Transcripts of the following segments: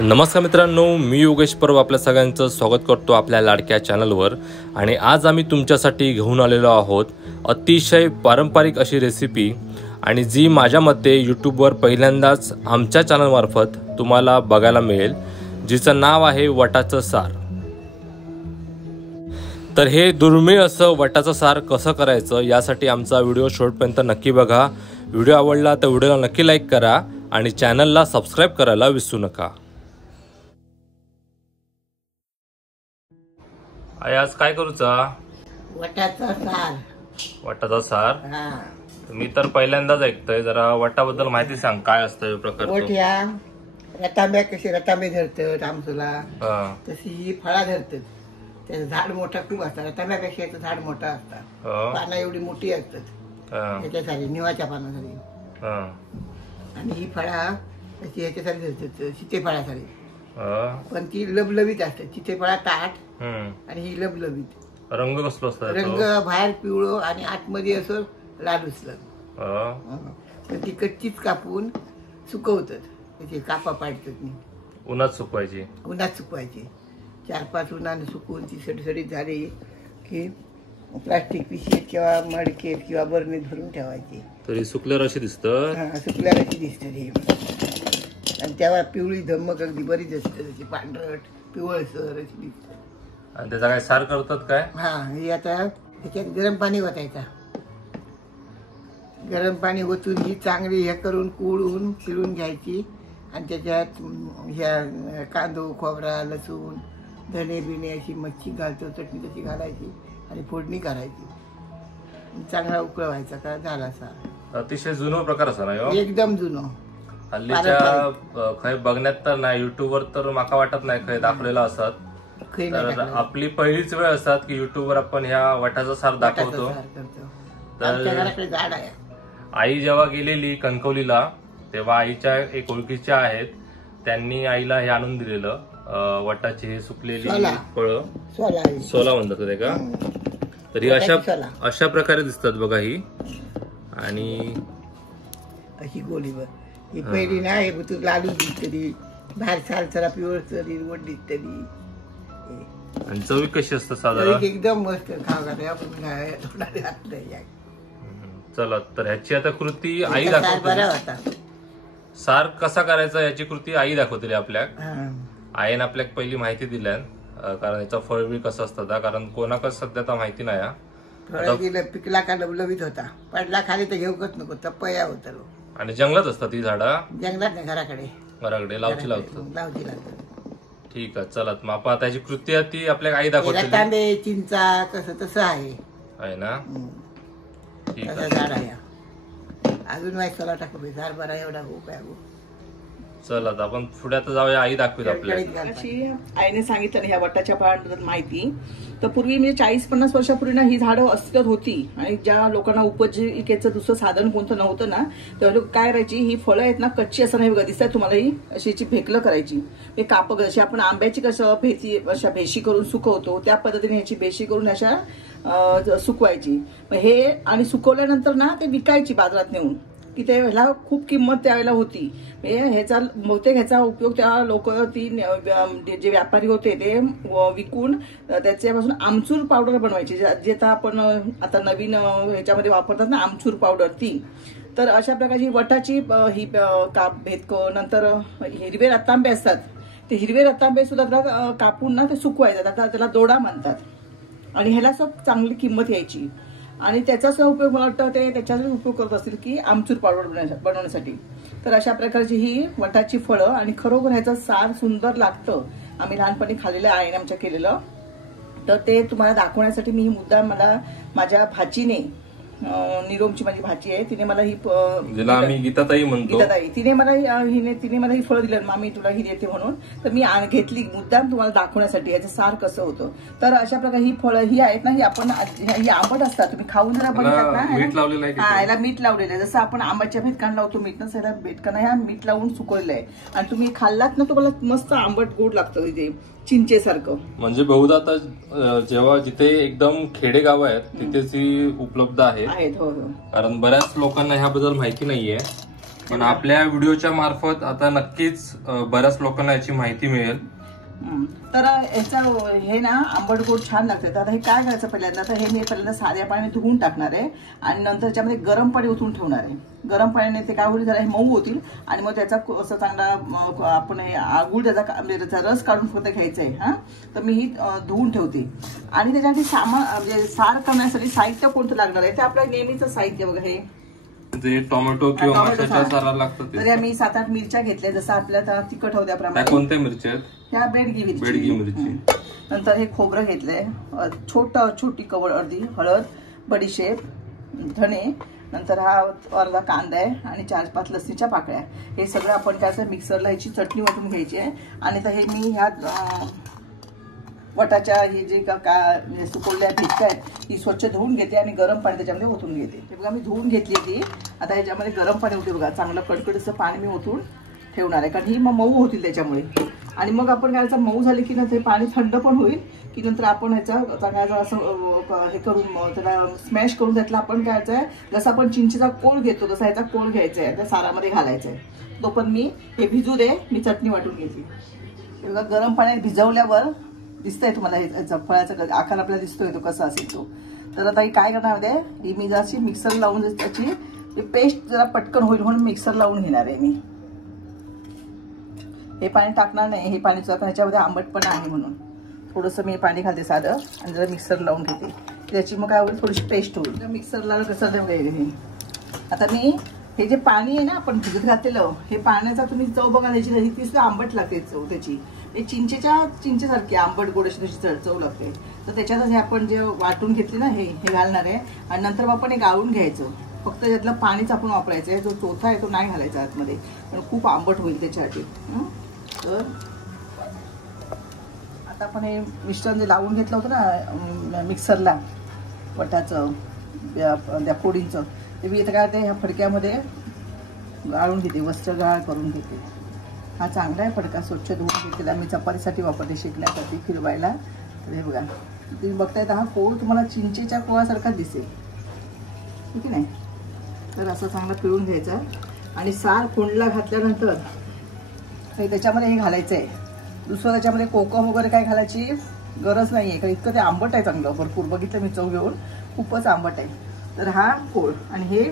नमस्कार मित्रांनो, मी योगेश परब आपल्या सगळ्यांचं स्वागत करतो आपल्या लाडक्या चॅनलवर। आणि आज आम्ही तुमच्यासाठी घेऊन आलेलो आहोत अतिशय पारंपरिक अशी रेसिपी, आणि जी माझ्या मते यूट्यूबवर पहिल्यांदाच आमच्या चॅनलमार्फत तुम्हाला बघायला मिळेल, जिचं नाव आहे वटाचं सार। तर हे दुर्मिळ असं वटाचं सार कसं करायचं यासाठी आमचा व्हिडिओ शेवटपर्यंत नक्की बघा। व्हिडिओ आवडला तर व्हिडिओला नक्की लाईक करा आणि चॅनलला सबस्क्राईब करायला विसरू नका। आज काय करूचा? वटाचा सार। वटाचा सार? मी तर पहिल्यांदाच ऐकतोय। जरा वटाबद्दल माहिती सांग, काय असतं प्रकार? वट या रतांब्या कशी रतांबे धरतात आमचुला, तशी ही फळा धरतात। त्याचं झाड मोठा खूप असतं, रतांब्यापेक्षा याचं झाड मोठा असतं, पानं एवढी मोठी असतात त्याच्यासाठी, निवाच्या पानासाठी। आणि ही फळा तशी ह्याच्यासाठी धरतात, सीतेफळासाठी, पण ती लबलबीत असते। सीतेफळा ताट आणि ही लबलबीत। रंग कसलो असतो? रंग बाहेर पिवळो आणि आतमध्ये असं लालूसलं। पण ती कच्चीच कापून सुकवतात, त्याचे कापा पाडतात, उन्हात सुकवायची। उन्हात सुकवायची 4-5 उन्हाने सुकवून ती सडसडीत झाली की प्लास्टिक पिशवीत किंवा मडकेत किंवा बरणीत भरून ठेवायची। तरी सुकल्यावर अशी दिसतं? सुकल्यावर अशी दिसते ती। आणि तेव्हा पिवळी धम्मक अगदी बरीच असते, त्याची पांढरट पिवळसर अशी दिसते। आणि त्याचा काय सार करतात काय? हे आता त्याच्यात गरम पाणी ओतायचा, गरम पाणी ओतून ही चांगली हे करून कुळून पिळून घ्यायची, आणि त्याच्यात ह्या कांदो खोबरा लसूण धणे बिणे अशी मच्छी घालतो चटणी तशी घालायची आणि फोडणी करायची, चांगला उकळवायचा का झाला सार। अतिशय जुनो प्रकार असा ना? एकदम जुनो। हल्लीच्या खय बघण्यात तर नाही, युट्यूबवर तर माका वाटत नाही खय दाखवलेला असतात। तर आपली पहिलीच वेळ असतात की युट्यूबवर आपण ह्या वटाचा सार दाखवतो। तर आई जेव्हा गेलेली कणकवलीला, तेव्हा आईच्या एक ओळखीच्या आहेत, त्यांनी आईला हे आणून दिलेलं वटाची हे सुकलेली फळं, सोला म्हणतात ते का? तर ही अशा प्रकारे दिसतात बघा ही। आणि अशी गोळीवर ही पहिली ना, हे तू लालू दिसतली, बाहेर सालसरा पिवळ चरी वड दिसतली। आणि चवी कशी असतं साधारण? एकदम मस्त खावा। चला, तर ह्याची आता कृती आई दाखवते। सार कसा करायचा याची कृती आई दाखवते आपल्याक। आईने आपल्याक पहिली माहिती दिल्या, कारण याचा फळबी कसं असतं, कारण कोणाकडे सध्या तर माहिती नाही। पिकला का लबलबीत होता, पडला खाली तर घेऊकच नको, तपया होत। आणि जंगलात असतात ती झाडं? जंगलात नाही, घराकडे लावची लावतात। ठीक आहे, चला मग आपण त्याची कृती आहे ती आपल्या आई दाखवते। तांबे चिंचा कसं तसं आहे ना? ठीक आहे, झाड आहे अजून माहिती टाकू झाड बरा एवढा उपाय। चला आपण पुढे आता जाऊया, आई दाखवत आपल्याला। अशी आईने सांगितलं ह्या वटाच्या फळांबद्दल माहिती। तर पूर्वी म्हणजे 40-50 वर्षापूर्वी ना ही झाडं अस्तित्वात होती, आणि ज्या लोकांना उपजीविकेचं दुसरं साधन कोणतं नव्हतं ना, तेव्हा लोक काय करायची, ही फळं आहेत ना कच्ची असं नाही बघा दिसतात तुम्हाला, ही अशी याची भेकलं करायची, हे काप जशी आपण आंब्याची कसं अशा भेशी करून सुकवतो त्या पद्धतीने ह्याची भेशी करून अशा सुकवायची। हे आणि सुकवल्यानंतर ना ते विकायची बाजारात नेऊन, की ते ह्याला खूप किंमत त्यावेळेला होती। ह्याचा बहुतेक ह्याचा उपयोग त्या लोक जे व्यापारी होते ते विकून त्याच्यापासून आमचूर पावडर बनवायची, जे आपण आता नवीन ह्याच्यामध्ये वापरतात ना आमचूर पावडर ती। तर अशा प्रकारची वटाची ही काप भेदकं, नंतर हिरवे रतांबे असतात, ते हिरवे रतांबे सुद्धा कापून ना ते सुकवायचे, आता त्याला दोडा म्हणतात, आणि ह्याला चांगली किंमत यायची। आणि त्याचाच उपयोग मला वाटतं ते त्याच्यासाठी उपयोग करत असतील की आमचूर पावडर बनवण्यासाठी। तर अशा प्रकारची ही वटाची फळं, आणि खरोखर ह्याचं सार सुंदर लागतं। आम्ही लहानपणी खाल्लेलं आहे आमच्या केलेलं, तर ते तुम्हाला दाखवण्यासाठी मी ही मुद्दा मला माझ्या भाचीने, निरोमची माझी भाची आहे, तिने मला ही गीताताई म्हणतो, गीताताई तिने मला ही फळं दिलं, मामी तुला ही देते म्हणून, तर मी घेतली मुद्दाम तुम्हाला दाखवण्यासाठी याचं सार कसं होतं। तर अशा प्रकारे ही फळं ही आहेत ना, ही आपण ही आंबट असतात, तुम्ही खाऊन जरा बघितलात ना, याला मीठ लावलेलं आहे, जसं आपण आंब्याच्या भेटकान लावतो मीठ, नसं याला भेटकांना ह्या मीठ लावून सुकवलेलं आहे, आणि तुम्ही खाल्लात ना तुम्हाला मस्त आंबट गोड लागतं इथे चिंचेसारखं। म्हणजे बहुधा आता जेव्हा जिथे एकदम खेडेगाव आहेत तिथेच ही उपलब्ध आहेत, हो, कारण बऱ्याच लोकांना ह्याबद्दल माहिती नाहीये। पण आपल्या व्हिडिओच्या मार्फत आता नक्कीच बऱ्याच लोकांना याची माहिती मिळेल. तर याचं हे ना आंबट गोड छान लागतं. तर आता हे काय करायचं पहिल्यांदा, तर हे मी पहिल्यांदा साध्या पाण्याने धुवून टाकणार आहे आणि नंतर त्याच्यामध्ये गरम पाणी ओतून ठेवणार आहे. गरम पाण्याने ते काय होईल, जरा हे मऊ होतील आणि मग त्याचा असं चांगला आपण गुळ त्याचा रस काढून फक्त घ्यायचा आहे. हा, तर मी ही धुवून ठेवते. आणि त्याच्यासाठी सामान म्हणजे सार करण्यासाठी साहित्य कोणतं लागणार आहे, ते आपलं नेहमीचं साहित्य बघा. हे टोमॅटो किंवा माशाच्या साराला लागतं. तर मी 7-8 मिरच्या घेतल्या, जसं आपल्याला तिखट होऊ त्याप्रमाणे. कोणत्या मिरच्या आहेत? ह्या बेडगी मिरची. नंतर हे खोबरं घेतलंय, छोटी कवळ अर्धी हळद, बडीशेप, धणे, नंतर हा अर्धा कांदा आहे आणि 4-5 लसणीच्या पाकळ्या. हे सगळं आपण काय असं मिक्सरला ह्याची चटणी वाटून घ्यायची आहे. आणि तर हे मी ह्या वटाच्या हे जे सुकवलेल्या भिजक्या आहेत ही स्वच्छ धुवून घेते आणि गरम पाणी त्याच्यामध्ये ओतून घेते. हे बघा मी धुवून घेतली ती. आता ह्याच्यामध्ये गरम पाणी होते बघा, चांगलं कडकडीचं पाणी मी ओतून ठेवणार आहे, कारण ही मग मऊ होतील त्याच्यामुळे. आणि मग आपण काय करायचं, मऊ झाले की नंतर पाणी थंड पण होईल की नंतर आपण ह्याचा चांगला असं हे करून त्याला स्मॅश करून त्यातला आपण काय करायचं, जसं आपण चिंचेचा कोळ घेतो तसा ह्याचा कोळ घ्यायचा आहे, त्या सारामध्ये घालायचा आहे. तो पण मी हे भिजू दे, मी चटणी वाटून घेतली. हे बघा गरम पाण्यात भिजवल्यावर दिसतंय तुम्हाला हे फळाचा आकार आपल्याला दिसतोय तो कसा असेल तो. तर आता ही काय करणार आहे, ही मी जराशी मिक्सर लावून त्याची पेस्ट जरा पटकन होईल म्हणून मिक्सर लावून घेणार आहे मी. हे पाणी टाकणार नाही, हे पाणी ह्याच्यामध्ये आंबटपणा आहे म्हणून थोडंसं मी पाणी घालते साधं आणि जरा मिक्सर लावून घेते. त्याची मग काय होईल, थोडीशी पेस्ट होईल. मिक्सरला कसं देऊ हे. आता मी हे जे पाणी आहे ना आपण भिजत घातलेलं, हे पाण्याचा तुम्ही चव बघा, त्याची ती सुद्धा आंबट लागते चव त्याची. हे चिंचेसारखी आंबट गोड अशी तशी चव लागते. तर त्याच्यातच हे आपण जे वाटून घेतले ना हे घालणार आहे. आणि नंतर आपण हे गाळून घ्यायचं. फक्त त्यातलं पाणीच आपण वापरायचं आहे, जो चोथा आहे तो नाही घालायचा आतमध्ये, पण खूप आंबट होईल त्याच्यासाठी. तर आता आपण हे मिश्रण जे लावून घेतलं होतं ना मिक्सरला वटाचं त्या फोडींचं, ते मी इथं काय ते ह्या फडक्यामध्ये गाळून घेते, वस्त्र गाळ करून घेते. हा चांगला आहे फडका, स्वच्छ धुवून घेतलेला. मी चपातीसाठी वापरते, शेकण्यासाठी, फिरवायला. तर हे बघा तुम्ही बघताय, हा कोळ तुम्हाला चिंचेच्या कोळासारखा दिसेल, ठीक आहे नाही. तर असं चांगलं पिळून घ्यायचं आणि सार फोडला घातल्यानंतर त्याच्यामध्ये हे घालायचं आहे. दुसरं त्याच्यामध्ये कोकम वगैरे काय घालायची गरज नाही आहे, कारण इतकं ते आंबट आहे चांगलं, भरपूर. बघितलं मी चव घेऊन, खूपच आंबट आहे. तर हा कोळ आणि हे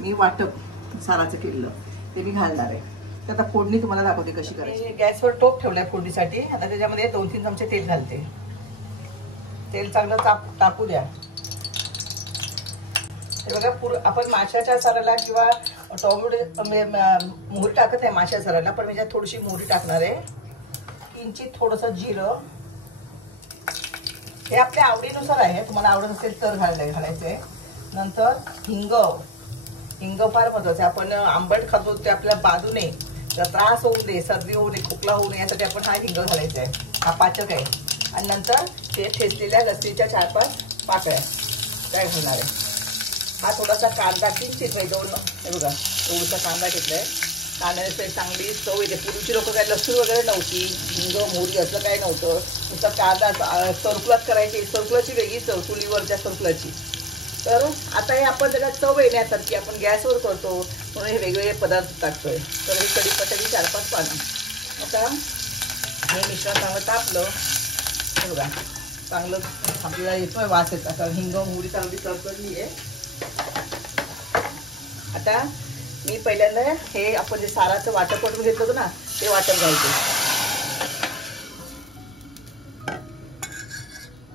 मी वाटप साराचं केलेलं ते मी घालणार आहे. तर आता फोडणी तुम्हाला दाखवते कशी करायची. गॅसवर टोप ठेवलाय फोडणीसाठी. आता त्याच्यामध्ये 2-3 चमचे तेल घालते. तेल चांगलं टाकू द्या. हे बघा आपण माशाच्या साराला किंवा टोमॅटो मोहरी टाकत आहे माशाच्या साराला, पण मी त्यात थोडीशी मोहरी टाकणार आहे. किंचित थोडंसं जिरं, हे आपल्या आवडीनुसार आहे, तुम्हाला आवडत असेल तर घालायचं आहे. नंतर हिंग फार महत्वाचं आहे. आपण आंबट खातो ते आपल्या बाजूने त्रास होऊ नये, सर्दी होऊ नये, खोकला होऊ नये यासाठी आपण हा हिंग घालायचा आहे. हा पाचक आहे. आणि नंतर ते ठेचलेल्या लसणीच्या 4-5 पाकळ्या काय घालणार आहे. हा थोडासा कांदा किंचित हे बघा एवढा कांदा घेतलाय. कांद्याने चांगली चव येते. पूर्वीची लोक काय लसूण वगैरे नव्हती, हिंग मोहरी असं काय नव्हतं, नुसतं कांदा सर्कुलात करायची, सर्कुलाची वेगळी चव, चुलीवरच्या सर्कुलाची. तर आता हे आपण त्याला चव येण्यासाठी आपण गॅसवर करतो म्हणून हे वेगवेगळे पदार्थ टाकतोय. तर हे कढीपत्त्याची 4-5 पानं. आता हे मिश्रण चांगलं तापलं, हे बघा चांगलं आपल्याला येतोय वास येतात, कारण हिंग मोहरी चांगली तडतडली आहे. आता मी पहिल्यांदा हे आपण जे साराचं वाटप करून घेतलं होतं ना ते वाटप घालते.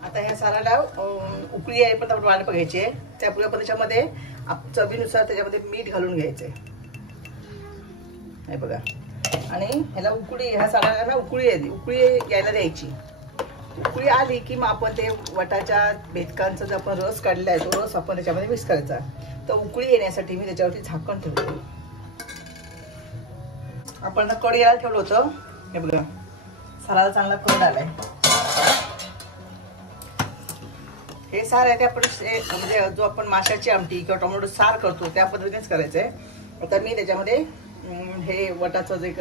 आता ह्या साराला उकळी आहे पण आपण वाट बघायची आहे. त्यापुढे आपण त्याच्यामध्ये चवीनुसार त्याच्यामध्ये मीठ घालून घ्यायचंय, हे बघा. आणि ह्याला ह्या साराला उकळी यायला द्यायची. उकळी आली की मग आपण ते वटाच्या बेदकांचा जो आपण रस काढलेला आहे तो रस आपण त्याच्यामध्ये मिक्स करायचा. तर उकळी येण्यासाठी मी त्याच्यावरती झाकण ठेवतो. आपण कढी यायला ठेवलं होतं, हे बघा साराला चांगला कड आलाय. हे सार आहे ते आपण म्हणजे जो आपण माशाची आमटी किंवा टोमॅटो सार करतो त्या पद्धतीनेच करायचं आहे. आता मी त्याच्यामध्ये हे वटाचा जे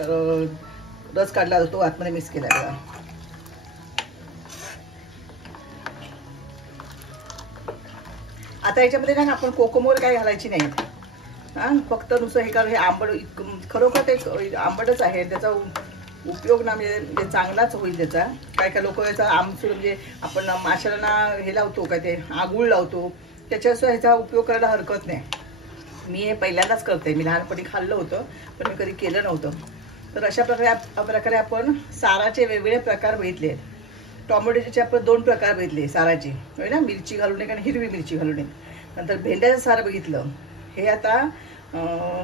रस काढला होता तो आतमध्ये मिक्स केला आहे. आता याच्यामध्ये ना आपण कोकम वगैरे काही घालायची नाही. हा फक्त नुसतं हे कारण हे आंबट खरोखर ते आंबटच आहे, त्याचा उपयोग ना म्हणजे चांगलाच होईल त्याचा. काय काय लोक याचा आमसूर म्हणजे आपण माशाला हे लावतो काय ते आगुळ लावतो, त्याच्याशिवाय ह्याचा उपयोग करायला हरकत नाही. मी हे पहिल्यांदाच करते, मी लहानपणी खाल्लं होतं पण मी कधी केलं नव्हतं. तर अशा प्रकारे आपण साराचे वेगवेगळे प्रकार बघितले. टोमॅटोचे आपण 2 प्रकार बघितले साराचे, होय ना, मिरची घालून एक आणि हिरवी मिरची घालून एक. नंतर भेंड्याचं सार बघितलं. हे आता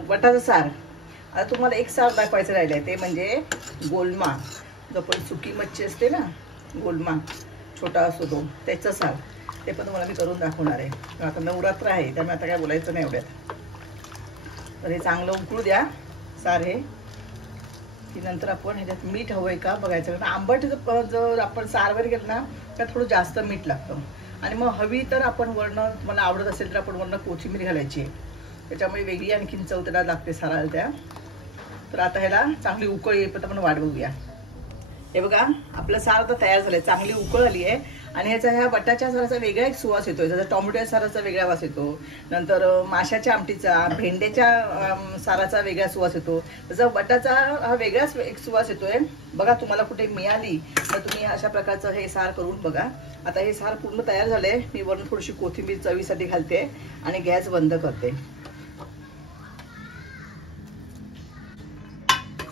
वटाचं सार. आता तुम्हाला एक सार दाखवायचं राहिलं आहे, ते म्हणजे गोलमा. जो पण सुकी मच्छी असते ना, गोलमा छोटा असतो तो, त्याचं सार. ते पण तुम्हाला मी करून दाखवणार आहे. आता नवरात्र आहे त्यामुळे आता काय बोलायचं नाही एवढ्यात. तर हे चांगलं उकळू द्या सार हे, की नंतर आपण ह्याच्यात मीठ हवंय का बघायचं. कारण आंबट जर आपण सार वगैरे घेतलं ना तर थोडं जास्त मीठ लागतं. आणि मग हवी तर आपण वरनं, तुम्हाला आवडत असेल तर आपण वरनं कोथिंबीर घालायची आहे, त्याच्यामुळे वेगळी आणखीन चव त्याला लागते साराला त्या. तर आता ह्याला चांगली उकळ येईपर्यंत आपण वाट बघूया. हे बघा आपलं सार आता तयार झालंय, चांगली उकळ आली आहे. आणि ह्याचा ह्या बटाच्या साराचा वेगळा एक सुवास येतोय, जसा टोमॅटोच्या साराचा वेगळा वास येतो, नंतर माशाच्या आमटीचा, भेंड्याच्या साराचा वेगळा सुवास येतो, तसा बटाचा हा वेगळाच एक सुवास येतोय. बघा तुम्हाला कुठे मिळाली तर तुम्ही अशा प्रकारचं हे सार करून बघा. आता हे सार पूर्ण तयार झालंय. मी वरून थोडीशी कोथिंबीर चवीसाठी घालते आणि गॅस बंद करते.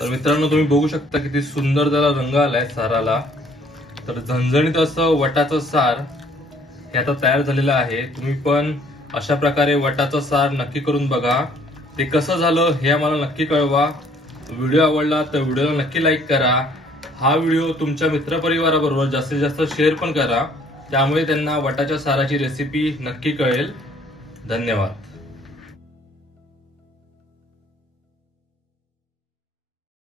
तर मित्रांनो तुम्ही बघू शकता किती सुंदर त्याला रंग आलाय साराला. तर झणझणीत असं वटाचं सार हे आता तयार झालेलं आहे. तुम्ही पण अशा प्रकारे वटाचं सार नक्की करून बघा. ते कसं झालं हे आम्हाला नक्की कळवा. व्हिडिओ आवडला तर व्हिडिओला नक्की लाईक करा. हा व्हिडिओ तुमच्या मित्रपरिवाराबरोबर जास्तीत जास्त शेअर पण करा, त्यामुळे त्यांना वटाच्या साराची रेसिपी नक्की कळेल. धन्यवाद.